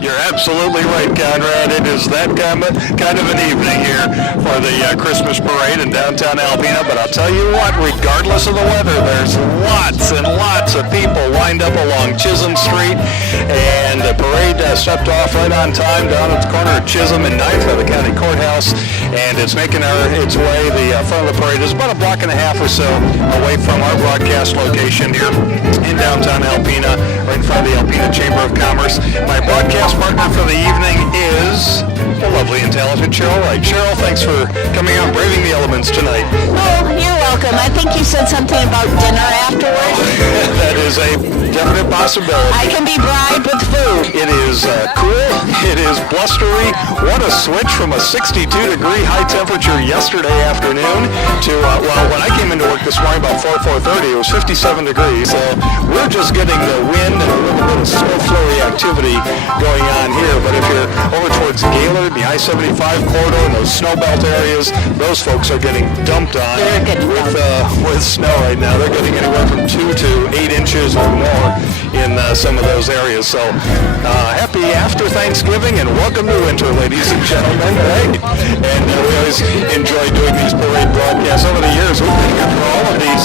You're absolutely right, Conrad. It is that kind of an evening here for the Christmas parade in downtown Alpena. But I'll tell you what, regardless of the weather, there's lots and lots of people lined up along Chisholm Street. And the parade stepped off right on time down at the corner of Chisholm and 9th by the county courthouse. And it's making its way. The front of the parade is about a block and a half or so away from our broadcast location here in downtown Alpena, right in front of the Alpena Chamber of Commerce. My broadcast partner for the evening is the lovely and talented Cheryl Wright. Cheryl, thanks for coming out and braving the elements tonight. Oh, you're welcome. I think you said something about dinner afterwards. That is a definite possibility. I can be bribed with food. It is cool. It is blustery. What a switch from a 62-degree high temperature yesterday afternoon to, when I came into work this morning about 4:30, it was 57 degrees. So we're just getting the wind and a little bit of snow flurry activity going on here. But if you're over towards Gaylord, the I-75 corridor, and those snow belt areas, those folks are getting dumped on with snow right now. They're getting anywhere from 2 to 8 inches or more in some of those areas. So happy after Thanksgiving and welcome to winter, ladies and gentlemen. Right? And we always enjoy doing these parade broadcasts. Over the years, we've been here for all of these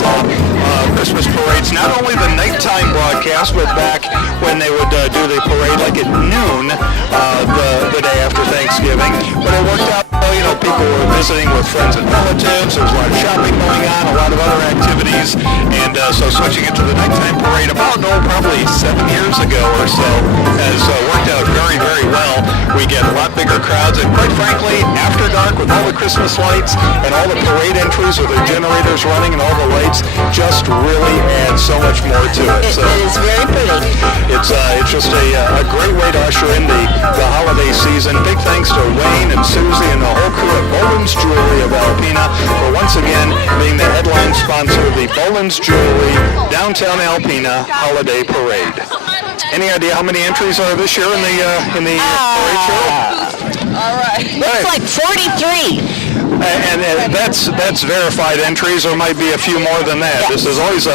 Christmas parades. Not only the nighttime broadcast, but back when they would do the parade like at noon the day after Thanksgiving. But it worked out. People were visiting with friends and relatives. There was a lot of shopping going on, a lot of other activities, and so switching it to the nighttime parade probably 7 years ago or so has worked out very, very well. We get a lot bigger crowds, and quite frankly, after dark with all the Christmas lights and all the parade entries with their generators running and all the lights, just really adds so much more to it. It is very pretty. It's just a great way to usher in the holiday season. Big thanks to Wayne and Susie and the whole crew at Boland's Jewelry of Alpena for once again being the headline sponsor of the Boland's Jewelry Downtown Alpena Holiday Parade. Any idea how many entries are this year in the parade show? All right. Looks like 43. And that's verified entries, or might be a few more than that. Yes. This is always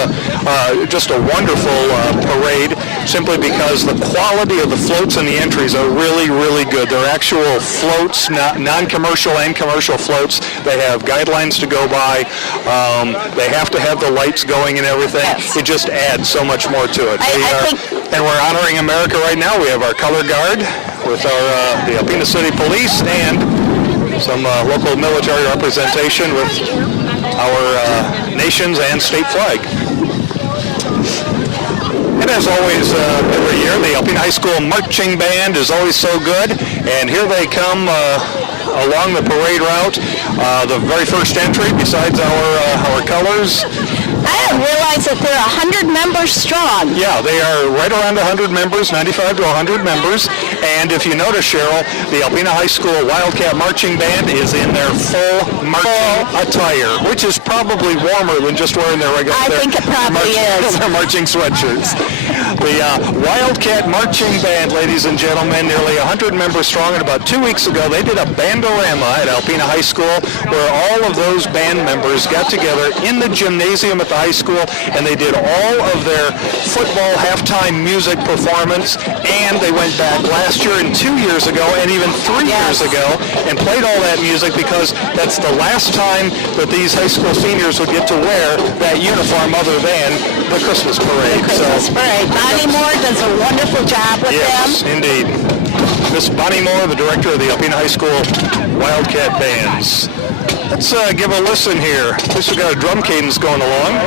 just a wonderful parade, simply because the quality of the floats and the entries are really, really good. They're actual floats, non-commercial and commercial floats. They have guidelines to go by. They have to have the lights going and everything. Yes. It just adds so much more to it. And we're honoring America right now. We have our color guard with the Alpena City Police and some local military representation with our nation's and state flag. And as always, every year, the Alpena High School Marching Band is always so good. And here they come along the parade route. The very first entry, besides our colors. I didn't realize that they're 100 members strong. Yeah, they are right around 100 members, 95 to 100 members. And if you notice, Cheryl, the Alpena High School Wildcat Marching Band is in their full marching attire, which is probably warmer than just wearing their regular I think it probably is. Their marching sweatshirts. The Wildcat Marching Band, ladies and gentlemen, nearly 100 members strong. And about 2 weeks ago, they did a bandorama at Alpena High School where all of those band members got together in the gymnasium at the high school, and they did all of their football halftime music performance, and they went back last year and 2 years ago and even 3 years ago and played all that music, because that's the last time that these high school seniors would get to wear that uniform other than the Christmas parade. Parade. Bonnie Moore does a wonderful job with them. Yes, indeed. Miss Bonnie Moore, the director of the Alpena High School Wildcat Bands. Let's give a listen here. At least we've got a drum cadence going along.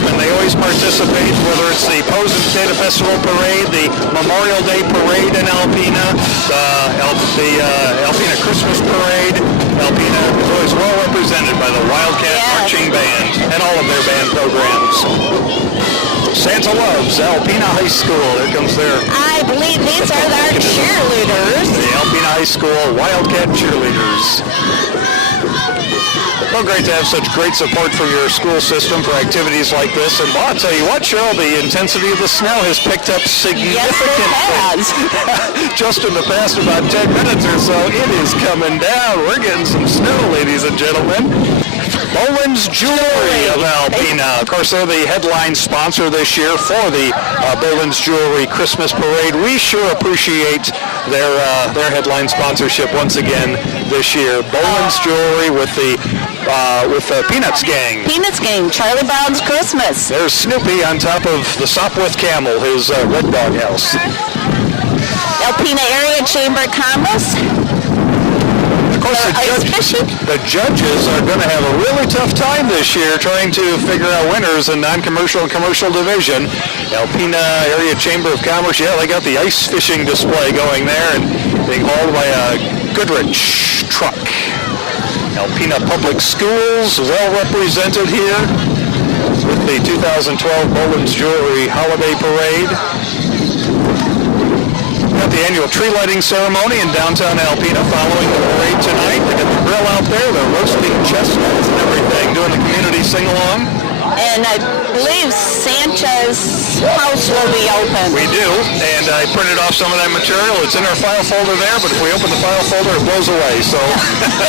And they always participate, whether it's the Posen Potato Festival Parade, the Memorial Day Parade in Alpena, the Alpena Christmas Parade, Alpena is always well represented by the Wildcat Marching Band and all of their band programs. Santa loves Alpena High School. There comes their... I believe these are our cheerleaders. The Alpena High School Wildcat cheerleaders. Well, great to have such great support from your school system for activities like this. And well, I'll tell you what, Cheryl, the intensity of the snow has picked up significantly. Yes, it has. Just in the past about 10 minutes or so, it is coming down. We're getting some snow, ladies and gentlemen. Boland's Jewelry of Alpena. Of course, they're the headline sponsor this year for the Boland's Jewelry Christmas Parade. We sure appreciate their headline sponsorship once again this year. Boland's Jewelry with the Peanuts Gang. Peanuts Gang, Charlie Brown's Christmas. There's Snoopy on top of the Sopwith Camel, his red dog house. Alpena Area Chamber of Commerce. Of course, the judges are going to have a really tough time this year trying to figure out winners in non-commercial and commercial division. Alpena Area Chamber of Commerce, yeah, they got the ice fishing display going there and being hauled by a Goodrich truck. Alpena Public Schools, well represented here with the 2012 Boland's Jewelry Holiday Parade. Got the annual tree lighting ceremony in downtown Alpena following the parade tonight. They got the grill out there, they're roasting chestnuts and everything, doing the community sing-along. And I believe Santa's house will be open. We do, and I printed off some of that material. It's in our file folder there, but if we open the file folder, it blows away. So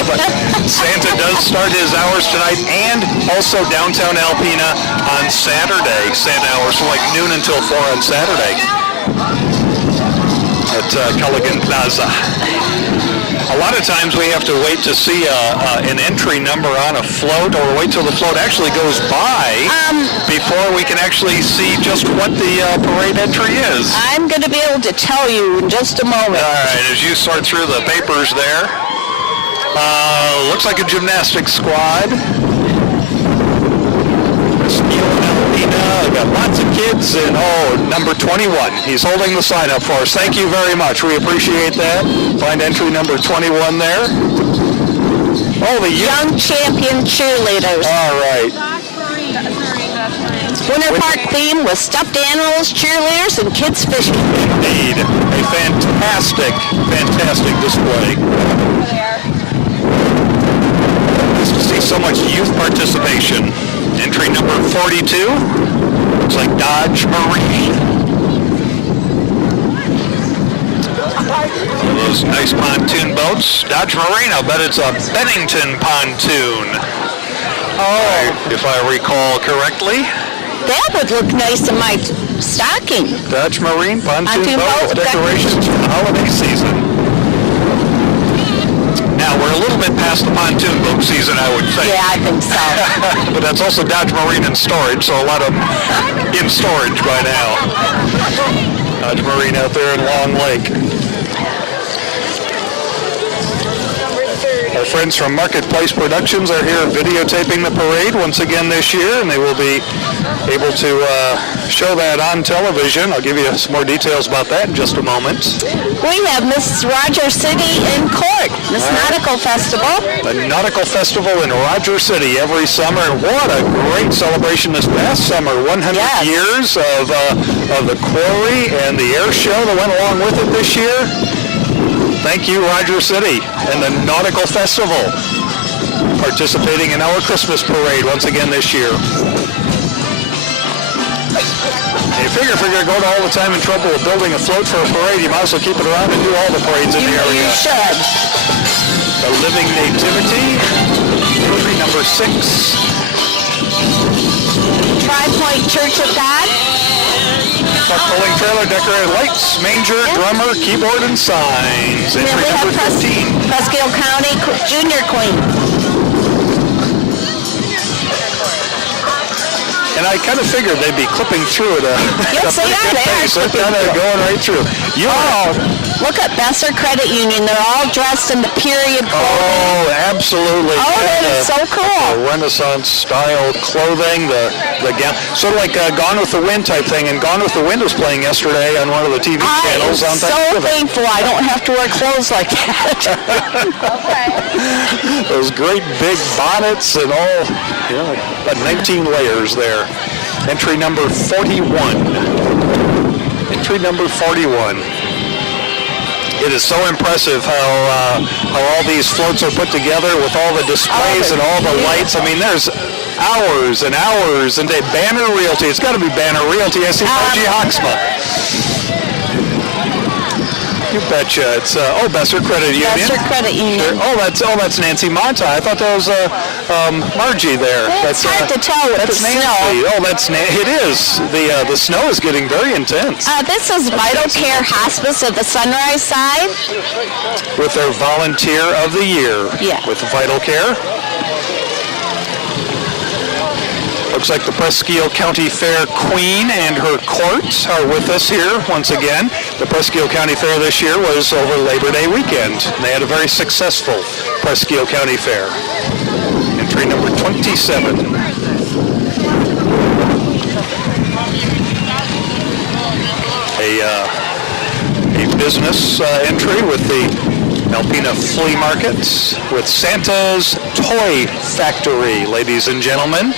but Santa does start his hours tonight, and also downtown Alpena on Saturday. Santa hours from like noon until 4 on Saturday at Culligan Plaza. A lot of times we have to wait to see an entry number on a float, or wait till the float actually goes by before we can actually see just what the parade entry is. I'm going to be able to tell you in just a moment. All right, as you sort through the papers there, looks like a gymnastics squad. We've got lots of kids, and number 21. He's holding the sign up for us. Thank you very much. We appreciate that. Find entry number 21 there. Oh, the Young Champion Cheerleaders. All right. Winter Park theme with stuffed animals, cheerleaders, and kids fishing. Indeed. A fantastic, fantastic display. Nice to see so much youth participation. Entry number 42. Looks like Dodge Marine. One of those nice pontoon boats. Dodge Marine, I'll bet it's a Bennington pontoon. Oh, if I recall correctly. That would look nice in my stocking. Dodge Marine pontoon boat decorations for the holiday season. Now, we're a little bit past the pontoon boat season, I would think. Yeah, I think so. But that's also Dodge Marine in storage, so a lot of in storage by now. Dodge Marine out there in Long Lake. Our friends from Marketplace Productions are here videotaping the parade once again this year, and they will be able to show that on television. I'll give you some more details about that in just a moment. We have Miss Roger City in court, Miss Nautical Festival. The Nautical Festival in Roger City every summer. What a great celebration this past summer. 100 years of the quarry and the air show that went along with it this year. Thank you, Roger City and the Nautical Festival, participating in our Christmas parade once again this year. You figure if you're going to go to all the time and trouble with building a float for a parade, you might as well keep it around and do all the parades in the area. You should. The Living Nativity, entry number 6. Tri-Point Church of God. Truck-pulling trailer, decorated lights, manger, drummer, keyboard, and signs. Entry number 15. Presque Isle County Junior Queen. And I kind of figured they'd be clipping through at a Yes, they are. They are They're kind of going right through. Look at Besser Credit Union. They're all dressed in the period clothing. Oh, absolutely. Oh, that is so cool. The Renaissance style clothing, the gown, sort of like Gone with the Wind type thing. And Gone with the Wind was playing yesterday on one of the TV channels. I'm so thankful I don't have to wear clothes like that. Those great big bonnets and all, about 19 layers there. Entry number 41. Entry number 41. It is so impressive how all these floats are put together with all the displays and all the lights. I mean, there's hours and hours and Banner Realty. It's got to be Banner Realty. I see Margie Hawksma. You betcha. It's Besser Credit Union. Besser Credit Union. Sure. Oh, that's Nancy Monta. I thought that was Margie there. It's hard to tell with the Nancy. snow. Oh, it is. The snow is getting very intense. This is Vital Care Hospice at the Sunrise side. With their Volunteer of the Year. Yeah. With Vital Care. Looks like the Presque Isle County Fair Queen and her court are with us here once again. The Presque Isle County Fair this year was over Labor Day weekend. They had a very successful Presque Isle County Fair. Entry number 27. A business entry with the Alpena Flea Market with Santa's Toy Factory, ladies and gentlemen.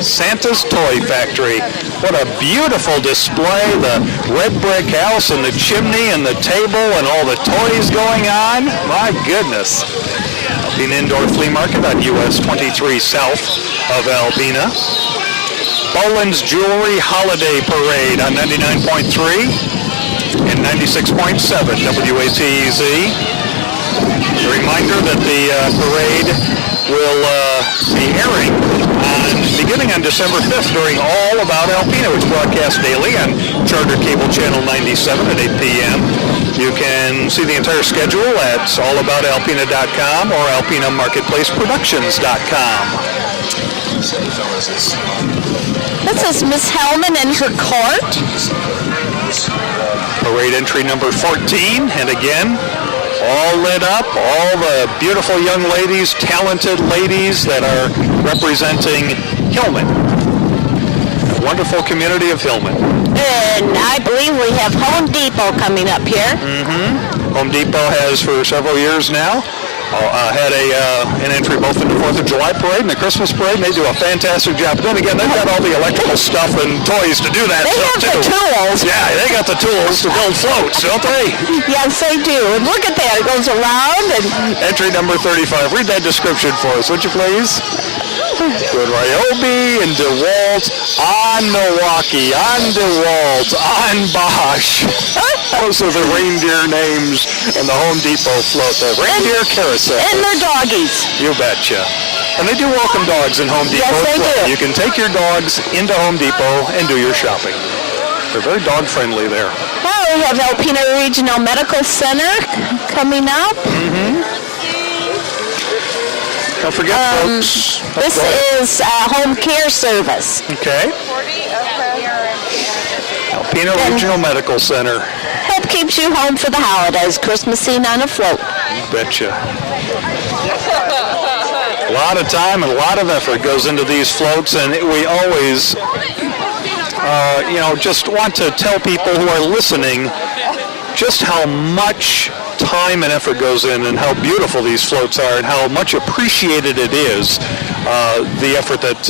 Santa's Toy Factory. What a beautiful display. The red brick house and the chimney and the table and all the toys going on. My goodness. Alpena Indoor Flea Market on US 23 south of Alpena. Boland's Jewelry Holiday Parade on 99.3 and 96.7 WATEZ. A reminder that the parade will be airing beginning on December 5th during All About Alpena, which broadcasts daily on Charter Cable Channel 97 at 8 p.m. You can see the entire schedule at allaboutalpena.com or alpenamarketplaceproductions.com. This is Miss Hellman and her court. Parade entry number 14, and again, all lit up, all the beautiful young ladies, talented ladies that are representing Hillman. A wonderful community of Hillman. And I believe we have Home Depot coming up here. Mm-hmm. Home Depot has for several years now had an entry both in the 4th of July parade and the Christmas parade, and they do a fantastic job. But then again, they've got all the electrical stuff and toys to do that They stuff have the tools. Yeah, they got the tools to build floats, don't they? Yes, they do. And look at that. It goes around. And Entry number 35. Read that description for us, would you please? Good. Ryobi and DeWalt, on Milwaukee, on DeWalt, on Bosch. Those are the reindeer names and the Home Depot float. The reindeer carousel. And their doggies. You betcha. And they do welcome dogs in Home Depot. Yes, they do. You can take your dogs into Home Depot and do your shopping. They're very dog friendly there. Well, we have Alpena Regional Medical Center coming up. Mm-hmm. Don't forget, folks. This is home care service. Okay. Alpena Regional Medical Center. Help keeps you home for the holidays. Christmas scene on a float. Betcha. A lot of time and a lot of effort goes into these floats, and we always, just want to tell people who are listening just how much time and effort goes in and how beautiful these floats are and how much appreciated it is, the effort that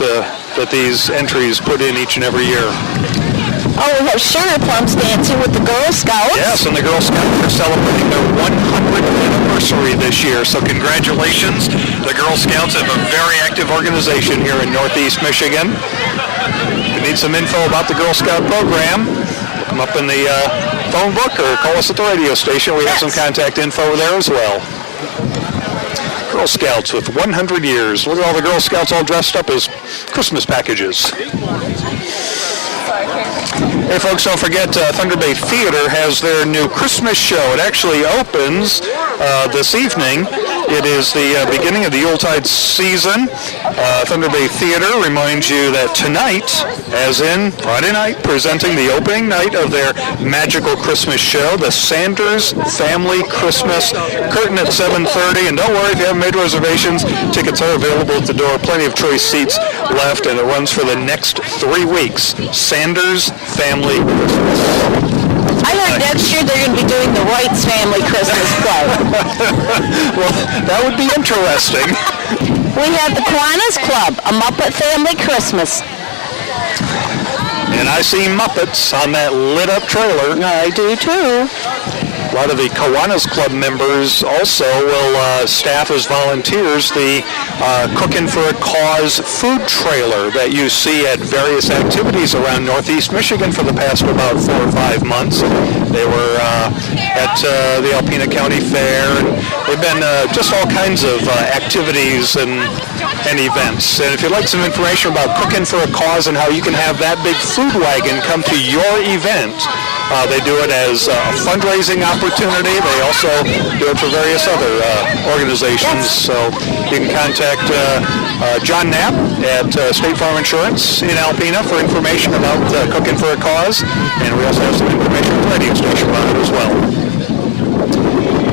these entries put in each and every year. Oh, we have sugar plums dancing with the Girl Scouts. Yes, and the Girl Scouts are celebrating their 100th anniversary this year, so congratulations. The Girl Scouts have a very active organization here in Northeast Michigan. If you need some info about the Girl Scout program, look them up in the phone book or call us at the radio station. We have some contact info there as well. Girl Scouts with 100 years. Look at all the Girl Scouts all dressed up as Christmas packages. Hey folks, don't forget Thunder Bay Theater has their new Christmas show. It actually opens this evening It is the beginning of the Yuletide season. Thunder Bay Theater reminds you that tonight, as in Friday night, presenting the opening night of their magical Christmas show, the Sanders Family Christmas, curtain at 7:30. And don't worry if you haven't made reservations, tickets are available at the door. Plenty of choice seats left, and it runs for the next 3 weeks. Sanders Family Christmas. I heard next year they're going to be doing the Wrights Family Christmas Club. Well, that would be interesting. We have the Kiwanis Club, a Muppet Family Christmas. And I see Muppets on that lit-up trailer. I do too. A lot of the Kiwanis Club members also will staff as volunteers the Cooking for a Cause food trailer that you see at various activities around Northeast Michigan for the past about 4 or 5 months. They were at the Alpena County Fair, and they've been just all kinds of activities and events. And if you'd like some information about Cooking for a Cause and how you can have that big food wagon come to your event, they do it as a fundraising opportunity. They also do it for various other organizations. So you can contact John Knapp at State Farm Insurance in Alpena for information about Cooking for a Cause. And we also have some information on the radio station about it as well.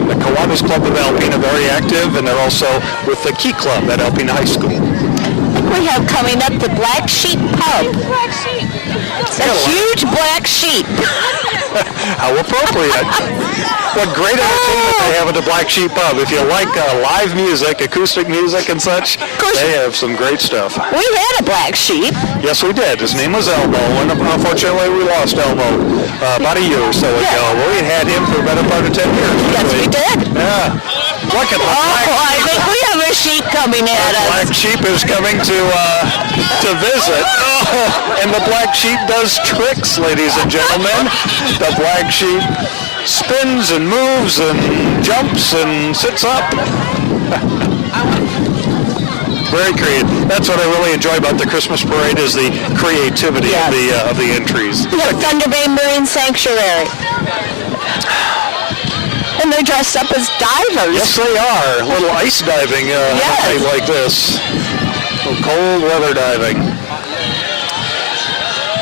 The Kiwanis Club of Alpena, very active, and they're also with the Key Club at Alpena High School. We have coming up the Black Sheep Pub. A huge black sheep. How appropriate. What great entertainment they have at the Black Sheep Pub. If you like live music, acoustic music and such, they have some great stuff. We had a black sheep. Yes, we did. His name was Elmo, and unfortunately we lost Elmo about a year or so ago. Well, we had him for a better part of 10 years. Yes, we did. Yeah. Look at the black sheep. I think we have a sheep coming at us. Black sheep is coming to visit. Oh, and the black sheep does tricks, ladies and gentlemen. The black sheep spins and moves and jumps and sits up. Very creative. That's what I really enjoy about the Christmas parade is the creativity of the entries. We have Thunder Bay Marine Sanctuary. And they're dressed up as divers. Yes, they are. A little ice diving night like this. A little cold weather diving.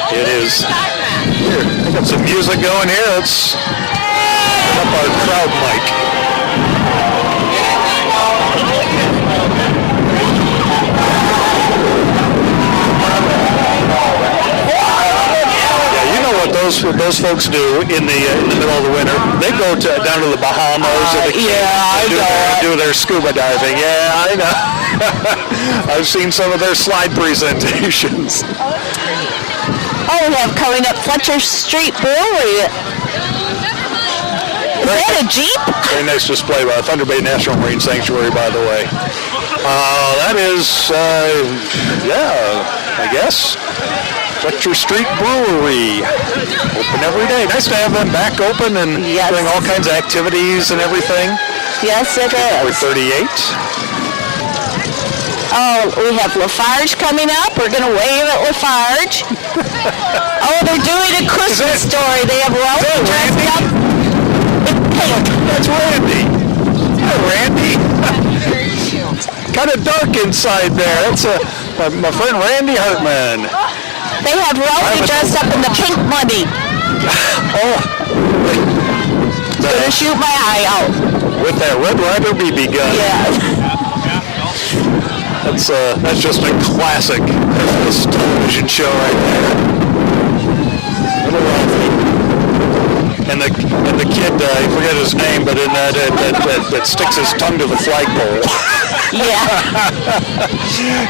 It is. Here, I got some music going here. Let's turn up our crowd mic. What those folks do in the middle of the winter, they go down to the Bahamas and do their scuba diving. Yeah, I know. I've seen some of their slide presentations. Oh, we have coming up Fletcher Street Brewery. Is that a Jeep? Very nice display by Thunder Bay National Marine Sanctuary, by the way. That is, I guess. Fletcher Street Brewery, open every day. Nice to have them back open and doing all kinds of activities and everything. Yes, it is. We're 38. Oh, we have Lafarge coming up. We're going to wave at Lafarge. Oh, they're doing a Christmas story. They have Ralphie dressed up in pink. That's Randy. Hi, Randy. Kind of dark inside there. That's my friend Randy Hartman. They have Ralphie dressed up in the pink money. Oh. Gonna shoot my eye out. With that Red Ryder BB gun. Yeah. That's just a classic Christmas television show right there. Little Ralphie. And the kid, I forget his name, but in that sticks his tongue to the flagpole. Yeah.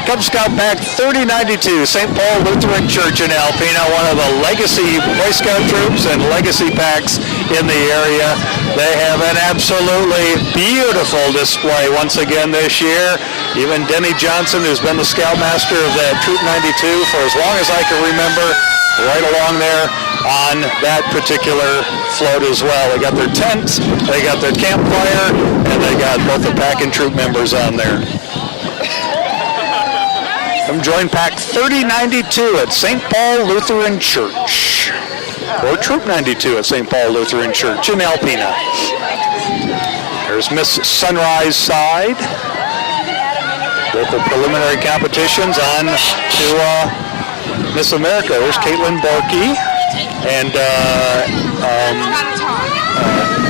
Cub Scout Pack 3092, St. Paul Lutheran Church in Alpena, one of the legacy Boy Scout troops and legacy packs in the area. They have an absolutely beautiful display once again this year. Even Denny Johnson, who's been the Scoutmaster of that Troop 92 for as long as I can remember, right along there on that particular float as well. They got their tents, they got their campfire, and they got both the pack and troop members on there. Come join Pack 3092 at St. Paul Lutheran Church, or Troop 92 at St. Paul Lutheran Church in Alpena. There's Miss Sunrise Side. Local preliminary competitions on to Miss America. There's Caitlin Borkey and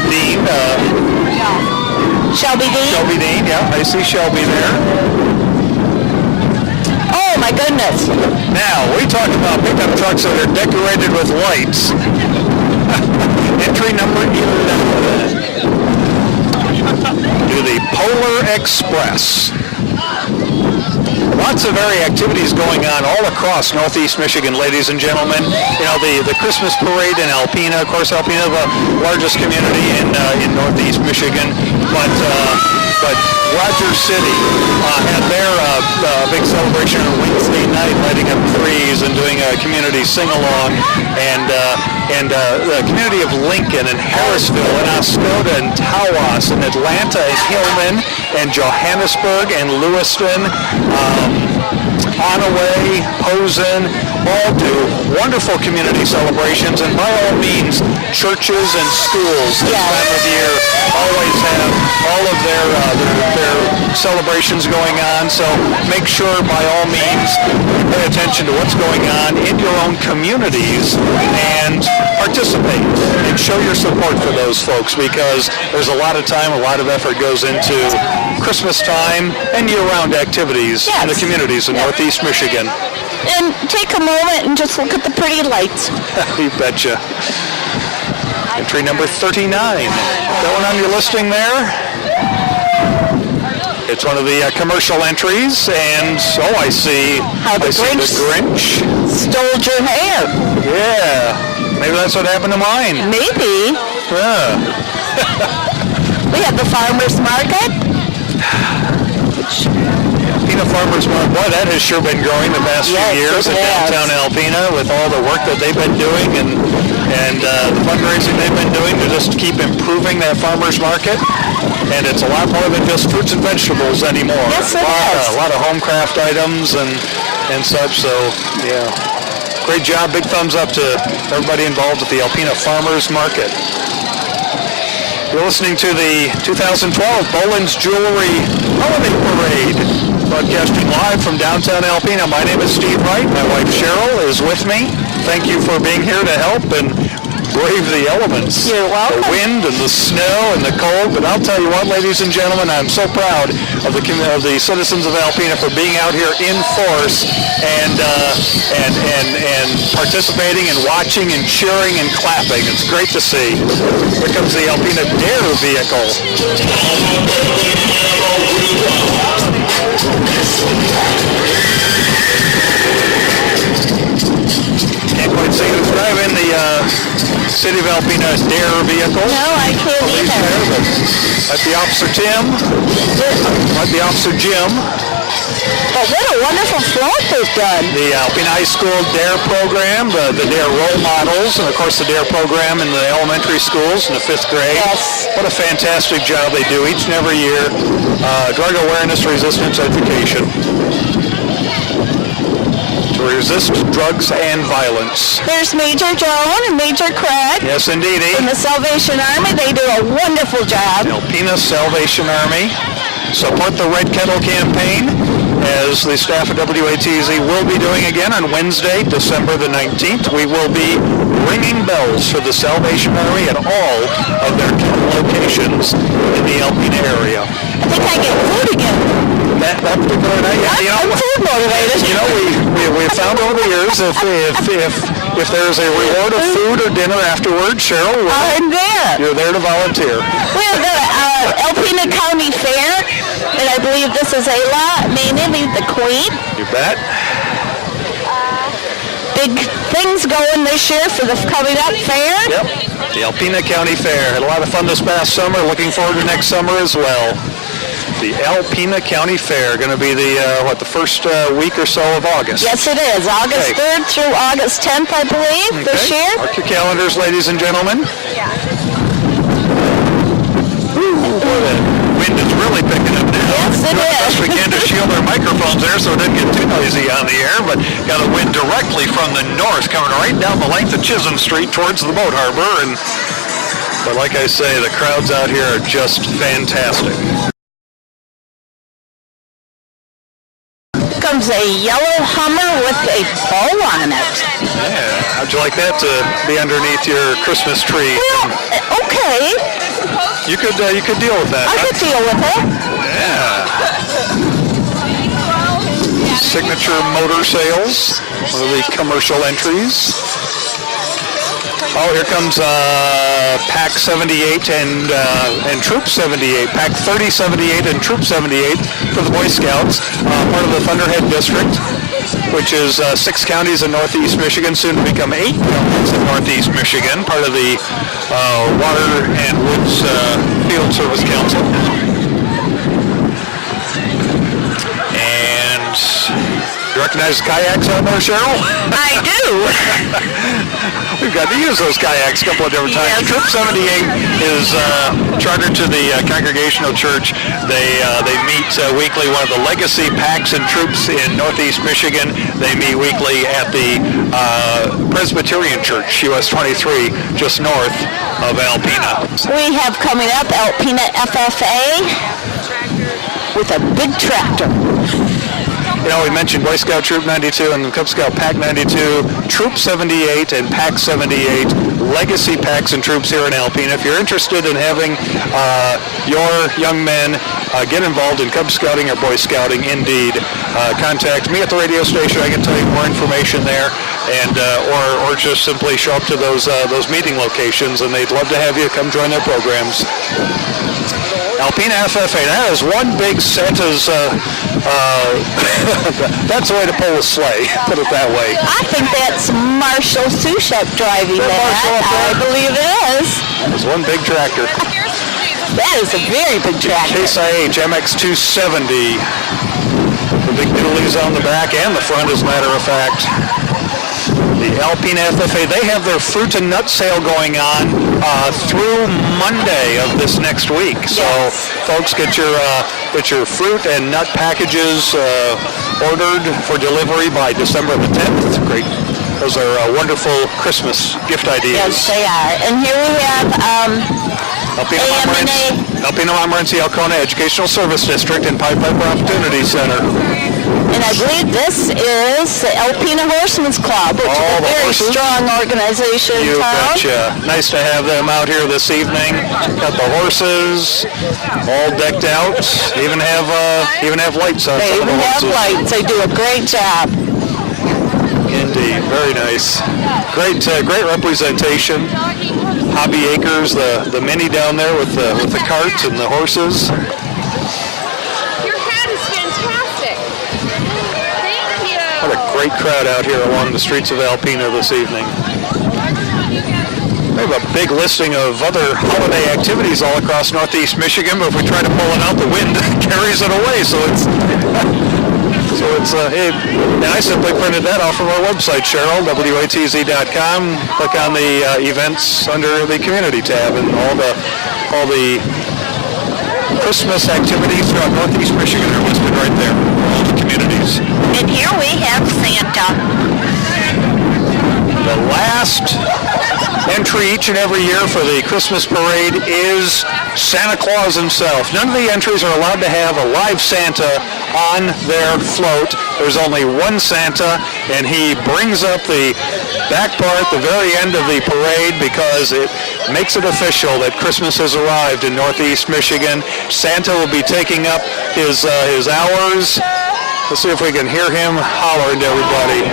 Dean. Shelby Dean? Shelby Dean, yeah, I see Shelby there. Oh my goodness. Now, we talk about pickup trucks that are decorated with lights. Entry number 11 to the Polar Express. Lots of very activities going on all across Northeast Michigan, ladies and gentlemen. You know, the Christmas parade in Alpena. Of course, Alpena is the largest community in Northeast Michigan, but Rogers City had their big celebration on Wednesday night, lighting up trees and doing a community sing-along, and the community of Lincoln and Harrisville and Oscoda and Tawas and Atlanta and Hillman and Johannesburg and Lewiston, Onaway, Posen, all do wonderful community celebrations, and by all means, churches and schools this time of year always have all of their celebrations going on, so make sure by all means you pay attention to what's going on in your own communities and participate and show your support for those folks, because there's a lot of time, a lot of effort goes into Christmas time and year-round activities in the communities in Northeast Michigan. And take a moment and just look at the pretty lights. You betcha. Entry number 39. Going on your listing there. It's one of the commercial entries, and I see the Grinch stole your hair. Yeah, maybe that's what happened to mine. Maybe. Yeah. We have the farmer's market. Alpena Farmers Market, boy, that has sure been growing the past few years in downtown Alpena with all the work that they've been doing and the fundraising they've been doing to just keep improving that farmers market. And it's a lot more than just fruits and vegetables anymore. Yes, it is. A lot of home craft items and such. So, yeah, great job. Big thumbs up to everybody involved at the Alpena Farmers Market. You're listening to the 2012 Boland's Jewelry Holiday Parade, broadcasting live from downtown Alpena. My name is Steve Wright. My wife Cheryl is with me. Thank you for being here to help and brave the elements. You're welcome. The wind and the snow and the cold. But I'll tell you what, ladies and gentlemen, I'm so proud of the citizens of Alpena for being out here in force and participating and watching and cheering and clapping. It's great to see. Here comes the Alpena Dare vehicle. Can't quite see who's driving the City of Alpena Dare vehicle. No, I can't Police either. there, but might be Officer Tim. Might be Officer Jim. But what a wonderful float they've done. The Alpena High School DARE program, the DARE role models, and of course the DARE program in the elementary schools in the 5th grade. Yes. What a fantastic job they do each and every year. Drug awareness, resistance education. To resist drugs and violence. There's Major Joan and Major Craig. Yes, indeedy. In the Salvation Army, they do a wonderful job. Alpena Salvation Army. Support the Red Kettle campaign, as the staff of WATZ will be doing again on Wednesday, December the 19th. We will be ringing bells for the Salvation Army at all of their locations in the Alpena area. I think I get food again. That particular night, I'm food motivated. You know, we've found over the years if there's a reward of food or dinner afterwards, Cheryl, I'm there. you're there to volunteer. We have the Alpena County Fair, and I believe this is Ayla, mainly the Queen. You bet. Big things going this year for the coming up fair. Yep, the Alpena County Fair. Had a lot of fun this past summer. Looking forward to next summer as well. The Alpena County Fair, going to be the first week or so of August. Yes, it is. August 3rd through August 10th, I believe, this year. Mark your calendars, ladies and gentlemen. Yeah. Boy, the wind is really picking up now. Yes, it Doing the best is. we can to shield our microphones there so it doesn't get too noisy on the air, but got a wind directly from the north coming right down the length of Chisholm Street towards the boat harbor, and But like I say, the crowds out here are just fantastic. Comes a yellow Hummer with a bow on it. Yeah, how'd you like that to be underneath your Christmas tree? Well, okay. You could deal with that. I could deal with it. Yeah. Signature Motor Sales, one of the commercial entries. Oh, here comes Pack 78 and Troop 78, Pack 3078 and Troop 78 for the Boy Scouts, part of the Thunderhead District, which is 6 counties in northeast Michigan, soon to become 8 counties in northeast Michigan, part of the Water and Woods Field Service Council. And you recognize the kayaks out there, Cheryl? I do. We've got to use those kayaks a couple of different times. Yes. Troop 78 is chartered to the Congregational Church. They meet weekly, one of the legacy packs and troops in northeast Michigan. They meet weekly at the Presbyterian Church, US 23, just north of Alpena. We have coming up Alpena FFA with a big tractor. You know, we mentioned Boy Scout Troop 92 and Cub Scout Pack 92, Troop 78 and Pack 78, legacy packs and troops here in Alpena. If you're interested in having your young men get involved in Cub Scouting or Boy Scouting, indeed, contact me at the radio station. I can tell you more information there, and or just simply show up to those meeting locations, and they'd love to have you come join their programs. Alpena FFA, that is one big Santa's, that's the way to pull a sleigh, put it that way. I think that's Marshall Sushuk driving that. I believe it is. That is one big tractor. That is a very big tractor. Case IH MX270. The big diddlies on the back and the front, as a matter of fact. The Alpena FFA, they have their fruit and nut sale going on through Monday of this next week. So, folks, get your fruit and nut packages ordered for delivery by December the 10th. Great. Those are wonderful Christmas gift ideas. Yes, they are. And here we have Alpena Montmorency Alcona Educational Service District and Pied Piper Opportunity Center. And I believe this is the Alpena Horsemen's Club, which is a very strong organization in You town. betcha. Nice to have them out here this evening. Got the horses all decked out. Even have lights on. They even have lights. They do a great job. Indeed, very nice. Great representation. Hobby Acres, the mini down there with the carts and the horses. What a great crowd out here along the streets of Alpena this evening. We have a big listing of other holiday activities all across northeast Michigan, but if we try to pull it out, the wind carries it away. So it's and I simply printed that off from our website, Cheryl, WATZ.com. Click on the events under the community tab, and all the Christmas activities throughout northeast Michigan are listed right there. All the communities. And here we have Santa. The last entry each and every year for the Christmas parade is Santa Claus himself. None of the entries are allowed to have a live Santa on their float. There's only one Santa, and he brings up the back part, the very end of the parade, because it makes it official that Christmas has arrived in northeast Michigan. Santa will be taking up his hours. Let's see if we can hear him hollering to everybody.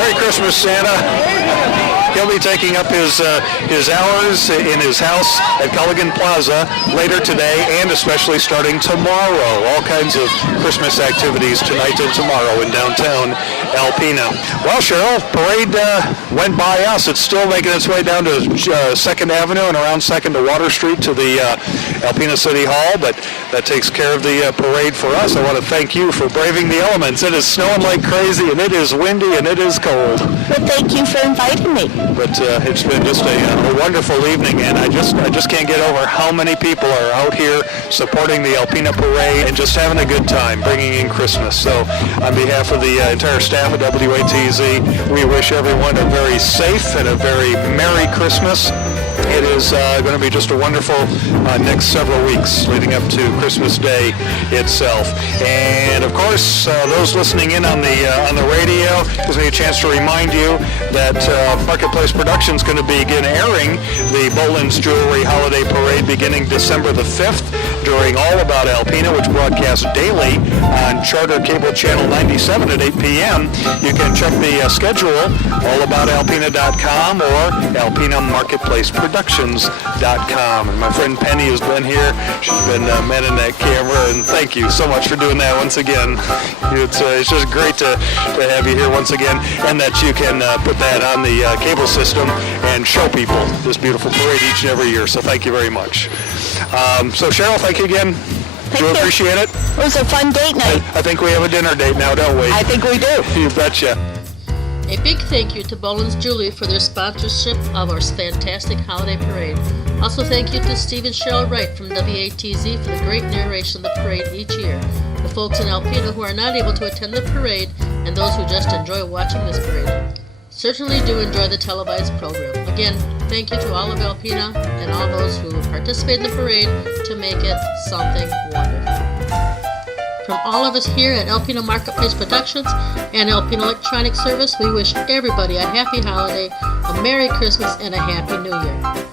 Merry Christmas, Santa. He'll be taking up his hours in his house at Culligan Plaza later today, and especially starting tomorrow. All kinds of Christmas activities tonight and tomorrow in downtown Alpena. Well, Cheryl, parade went by us. It's still making its way down to 2nd Avenue and around 2nd to Water Street to the Alpena City Hall, but that takes care of the parade for us. I want to thank you for braving the elements. It is snowing like crazy, and it is windy, and it is cold. Well, thank you for inviting me. But it's been just a wonderful evening, and I just can't get over how many people are out here supporting the Alpena Parade and just having a good time, bringing in Christmas. So on behalf of the entire staff of WATZ, we wish everyone a very safe and a very Merry Christmas. It is going to be just a wonderful next several weeks leading up to Christmas Day itself. And of course, those listening in on the radio, gives me a chance to remind you that Marketplace Productions is going to begin airing the Boland's Jewelry Holiday Parade beginning December the 5th during All About Alpena, which broadcasts daily on Charter Cable Channel 97 at 8 p.m. You can check the schedule, allaboutalpena.com or alpenamarketplaceproductions.com. And my friend Penny has been here. She's been manning that camera, and thank you so much for doing that once again. It's just great to have you here once again, and that you can put that on the cable system and show people this beautiful parade each and every year. So thank you very much. So Cheryl, thank you again. Thank you. Appreciate it. It was a fun date night. I think we have a dinner date now, don't we? I think we do. You betcha. A big thank you to Boland's Jewelry for their sponsorship of our fantastic holiday parade. Also thank you to Steve and Cheryl Wright from WATZ for the great narration of the parade each year. The folks in Alpena who are not able to attend the parade and those who just enjoy watching this parade certainly do enjoy the televised program. Again, thank you to all of Alpena and all those who participate in the parade to make it something wonderful. From all of us here at Alpena Marketplace Productions and Alpena Electronic Service, we wish everybody a happy holiday, a Merry Christmas, and a Happy New Year.